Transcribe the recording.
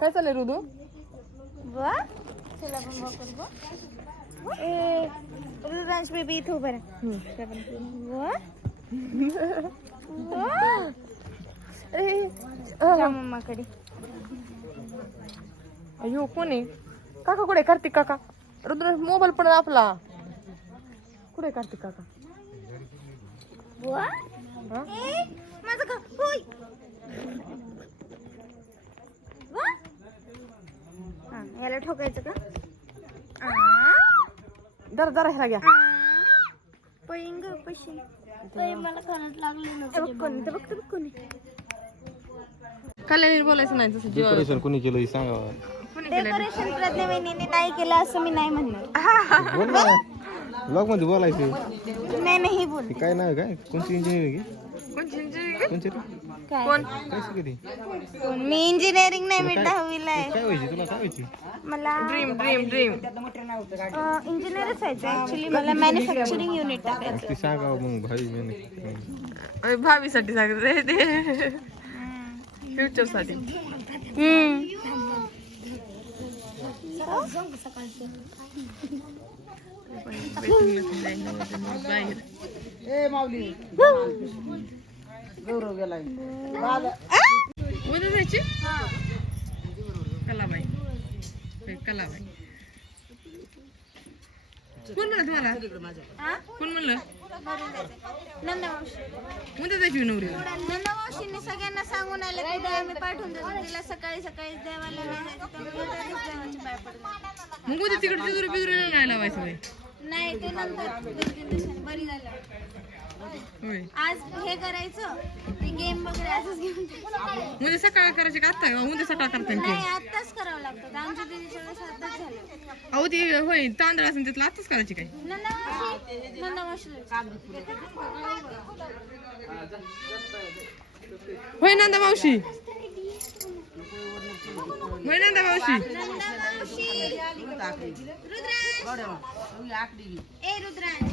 काय चाललंय रुदू? वा चला ए रुद्रांश बेबी इथं उभं राहा. वा वा ए, जा अं, मम्माकडे अयो कोण आहे? काका कुठे कार्तिक काका. रुद्र मोबाईल पण आपला. कुठे कार्तिक काका? वा हा? ए माझं का होय वा हा याला ठोकायचं का? आ? जरा जरा ह्याला घ्या. पळीन ग पशी. मला कानात लागले कोणी ते बघ ते बघ कोणी. कल्याणी बोलायचं नाही तसं डेकोरेशन कोणी केलं हे सांगा. कोणी केलं डेकोरेशन प्रज्ञावेणीने नाही केलं असं मी नाही म्हणणार. ब्लॉग मध्ये बोलायचं नाही नाही हे बोल काय नाव काय कोणती इंजिनिअरिंग कोण काय शिकते? मी इंजिनिअरिंग नाही मी दहावीला आहे काय व्हायची तुला काय व्हायची मला ड्रीम ड्रीम ड्रीम इंजिनियरच व्हायचं ऍक्च्युली मला मॅन्युफॅक्चरिंग युनिट टाकायचं ती सांगा मग भाई मी भावीसाठी सांगत रे ते फ्युचरसाठी बाहेर उद्या जायची कलाबाई. कलाबाई. कोण म्हणलं तुम्हाला? कोण म्हणलं? उद्या जायची नंदमावशीने सगळ्यांना सांगून आले की उद्या आम्ही पाठवून देतो. तिला सकाळी सकाळी देवाला नाही जायचं त्यामुळे उद्या आधीच देवाची पाय पडणार मग उद्या तिकडे तिजोरी बिजुरीला नाही लावायचं नाही ते नंतर दोन तीन दिवसांनी बरी झालं. होय. आज हे करायचं ते गेम वगैरे असंच घेऊन. उद्या सकाळ करायची का आत्ता? उद्या सकाळ करता येईल नाही आत्ताच करावं लागतं. आमच्या दिदीच्या वेळेस आत्ताच झालं. अहो ती होय तांदळ असेल त्यातलं आत्ताच करायची काय? नंदमावशी? नंदमावशीला होय नंदा मावशी होय नंदा मावशी नंदमावशी रुद्रांश ए रुद्रांश